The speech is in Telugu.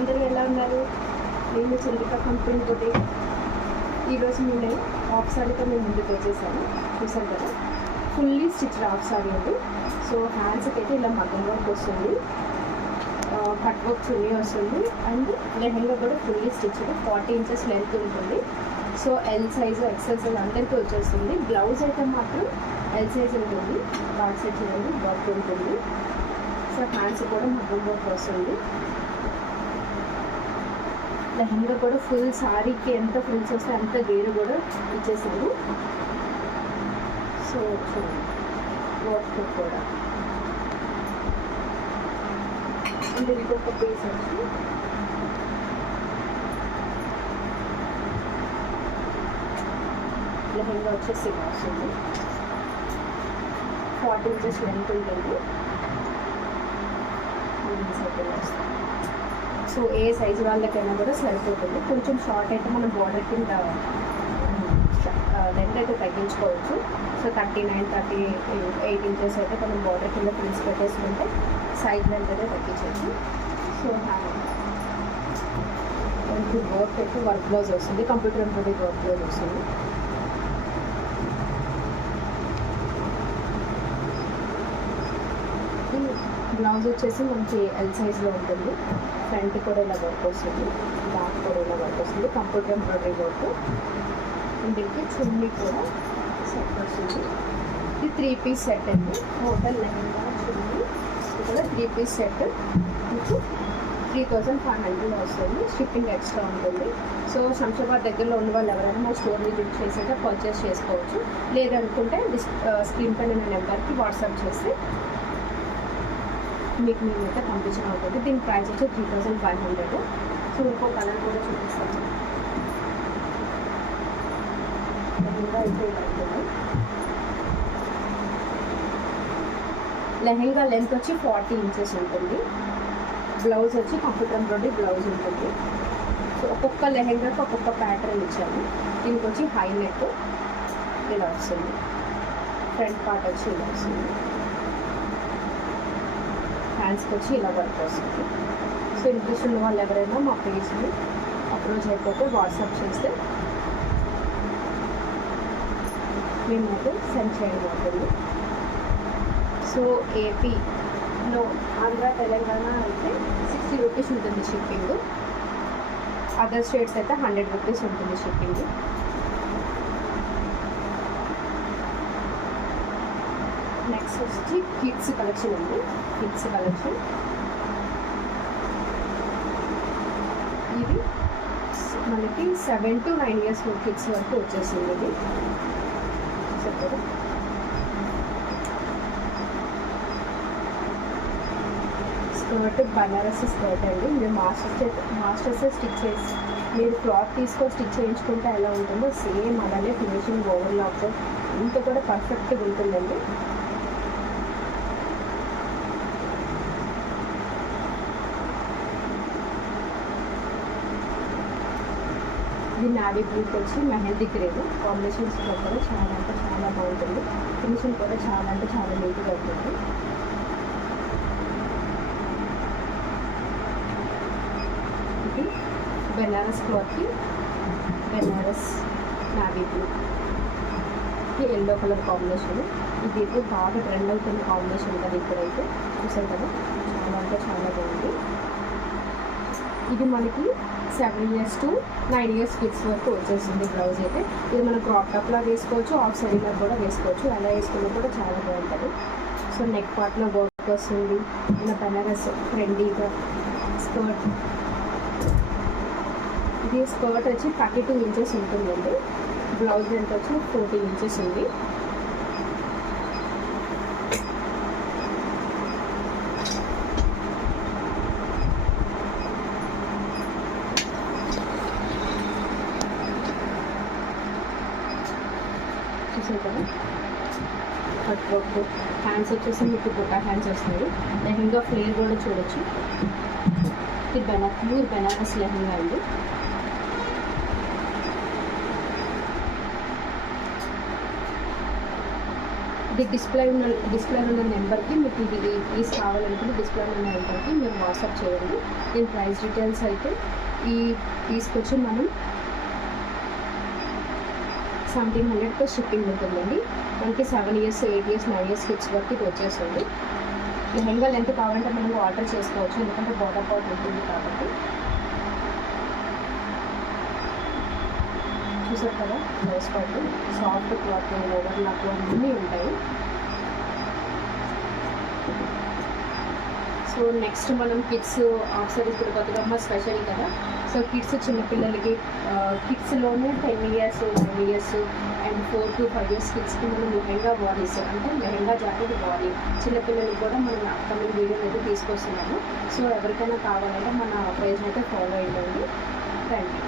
అందరూ ఎలా ఉన్నారు? నేను చంద్రిక కంపెనీ తోటి ఈరోజు నేను హాఫ్ సారీతో నేను ముందుకు వచ్చేసాను. చూసాను కదా, ఫుల్లీ స్టిచ్ హాఫ్ సారీ అండి. సో హ్యాండ్స్కి అయితే ఇలా మగ్గం వర్క్ వస్తుంది, కట్ వర్క్ చున్నీ వస్తుంది, అండ్ లెహంగా కూడా ఫుల్లీ స్టిచ్ 40 ఇంచెస్ లెంత్ ఉంటుంది. So L size XL size అందరికీ వచ్చేస్తుంది. బ్లౌజ్ అయితే మాత్రం ఎల్ సైజ్ ఉంటుంది, కార్డ్ సెట్ చేయండి వర్క్ ఉంటుంది. సో హ్యాండ్స్ కూడా మగ్గం వర్క్ వస్తుంది. లెహంగా కూడా ఫుల్ సారీకి ఎంత ఫుల్స్ వస్తే అంత గేరు కూడా ఇచ్చేసాను. సో చూడండి వర్క్ కూడా అంటే ఇంకొక పీస్ వచ్చి లెహంగా వచ్చేసి వస్తుంది. 40 ఇంచెస్ లెంత్ ఉంటుంది. సో ఏ సైజు వాళ్ళకైనా కూడా సరిపోతుంది. కొంచెం షార్ట్ అయితే మనం బార్డర్ కింద లెంత్ అయితే తగ్గించుకోవచ్చు. సో 39, 38 ఇంచెస్ అయితే మనం బార్డర్ కింద ప్రిన్స్ పెట్టేసుకుంటే సైజ్ లెంత్ అయితే తగ్గించవచ్చు. సో వర్క్ అయితే వర్క్ బ్లౌజ్ వస్తుంది, కంప్యూటర్ ఎంబ్రాయిడరీ వర్క్ బ్లౌజ్ వస్తుంది. బ్లౌజ్ వచ్చేసి మనకి ఎల్ సైజ్లో ఉంటుంది. ఫ్రంట్ కూడా ఇలా వర్క్ వస్తుంది, బ్యాక్ కూడా ఇలా వర్క్ వస్తుంది, కంప్యూటర్ ఎంబ్రాయిడరీ వర్క్. దీనికి చున్నీ కూడా సెట్ వస్తుంది. ఇది 3 పీస్ సెట్ అండి. టోటల్ లెహంగా చున్నీ కూడా 3 పీస్ సెట్ మీకు 3500 వస్తుంది. షిప్పింగ్ ఎక్స్ట్రా ఉంటుంది. సో శంషాబాద్ దగ్గరలో ఉన్న వాళ్ళు ఎవరైనా మా స్టోర్ విజిట్ చేసాక పర్చేస్ చేసుకోవచ్చు. లేదనుకుంటే స్క్రీన్ పైన నా నెంబర్కి వాట్సాప్ చేస్తే మీకు మేమైతే పంపించడం అవుతుంది. దీని ప్రైస్ వచ్చి 3500. సో ఇంకో కలర్ కూడా చూపిస్తాను. అయితే ఇలా ఉంటుంది. లెహంగా లెంత్ వచ్చి 40 ఇంచెస్ ఉంటుంది. బ్లౌజ్ వచ్చి కంప్యూటర్ ఎంబ్రాయిడరీ బ్లౌజ్ ఉంటుంది. సో ఒక్కొక్క లెహంగాకి ఒక్కొక్క ప్యాటర్న్ ఇచ్చాము. దీనికి వచ్చి హై నెక్ ఇలా వస్తుంది, ఫ్రంట్ పార్ట్ వచ్చి ఇలా వస్తుంది, హ్యాండ్స్కి వచ్చి ఇలా వర్క్ వస్తుంది. సో ఇంట్రెస్ట్ ఉన్న వాళ్ళు ఎవరైనా మా పేజ్ని అప్రోచ్ అయిపోతే వాట్సాప్ చేస్తే మేమైతే సెండ్ చేయడం అవుతుంది. సో ఏపీలో ఆంధ్ర తెలంగాణ అయితే 60 రూపీస్ ఉంటుంది షిప్పింగ్. అదర్ స్టేట్స్ అయితే 100 రూపీస్ ఉంటుంది షిప్పింగ్. నెక్స్ట్ వచ్చి కిడ్స్ కలెక్షన్ ఉంది. కిడ్స్ కలెక్షన్ ఇది మనకి 7 to 9 ఇయర్స్ కిడ్స్ వరకు వచ్చేసింది. ఇది చెప్పదు. స్కర్ట్ బనారస్ స్కర్ట్ అండి. మీరు మాస్టర్స్ స్టిచ్ చేసి మీరు క్లాత్ తీసుకొని స్టిచ్ చేయించుకుంటే ఎలా ఉంటుందో సేమ్ అలానే ఫినిషింగ్ ఓవర్లాక్ ఇంత కూడా పర్ఫెక్ట్గా ఉంటుందండి. ఇది నావీ బ్లూకి వచ్చి మెహందీ గ్రేడ్ కాంబినేషన్స్ కూడా చాలా అంటే చాలా బాగుంటుంది. ఫినిషింగ్ కూడా చాలా అంటే చాలా నీట్గా ఉంటుంది. ఇది బెనారస్ క్లాత్కి బెనారస్ నావీ బ్లూ, ఇది ఎల్లో కలర్ కాంబినేషన్. ఇది అయితే బాగా ట్రెండ్ అవుతున్న కాంబినేషన్ కదా ఇప్పుడైతే. చూసారు కదా, చాలా అంటే చాలా బాగుంది. ఇది మనకి 7 ఇయర్స్ to 9 ఇయర్స్ కిడ్స్ వరకు వచ్చేసింది. బ్లౌజ్ అయితే ఇది మనం క్రాప్ టాప్లా వేసుకోవచ్చు, ఆఫ్ సైడ్లో కూడా వేసుకోవచ్చు. అలా వేసుకున్నా కూడా చాలా బాగుంటుంది. సో నెక్ పార్ట్లో వర్క్ వస్తుంది. ఇలా బనారస్ ట్రెండీగా స్కర్ట్. ఇది స్కర్ట్ వచ్చి 32 ఇంచెస్ ఉంటుందండి. బ్లౌజ్ ఎంత వచ్చి 14 ఇంచెస్ ఉంది. చూసారు కదా, కట్ వర్క్. హ్యాండ్స్ వచ్చేసి మీకు బుట్ట హ్యాండ్స్ వస్తాయి. లెహంగా ఫ్లేర్ కూడా చూడొచ్చు. ఇది ప్యూర్ బెనారస్ లెహంగా అండి. ఇది డిస్ప్లే ఉన్న నెంబర్కి మీకు ఇది పీస్ కావాలనుకుంటే డిస్ప్లే ఉన్న నెంబర్కి మీరు వాట్సాప్ చేయండి. దీని ప్రైస్ డీటెయిల్స్ అయితే ఈ పీస్కి వచ్చి మనం 1700 షిప్పింగ్ ఉంటుందండి. మనకి 7 years 8 years 9 years కిడ్స్ వరకు ఇది వచ్చేస్తుంది. లెహంగా లెంత్ కావాలంటే మనం ఆర్డర్ చేసుకోవచ్చు, ఎందుకంటే బోర్డర్ పార్ట్ ఉంటుంది కాబట్టి. చూసారు కదా dress part soft cloth overlock అన్నీ ఉంటాయి. సో నెక్స్ట్ మనం కిడ్స్ హాఫ్ సారీస్ ఇప్పుడు బతుకమ్మ స్పెషల్ కదా. సో కిడ్స్ చిన్నపిల్లలకి కిడ్స్లోనే 10 years 9 years and 4 to 5 years కిడ్స్కి మనం లెహంగా బాడీస్ అంటే లెహంగా జాకెట్ బాడీ చిన్నపిల్లలకి కూడా మనం అప్కమింగ్ వీడియోని అయితే తీసుకొస్తున్నాము. సో ఎవరికైనా కావాలంటే మన పేజ్ని అయితే ఫాలో అయ్యండి. Thank you.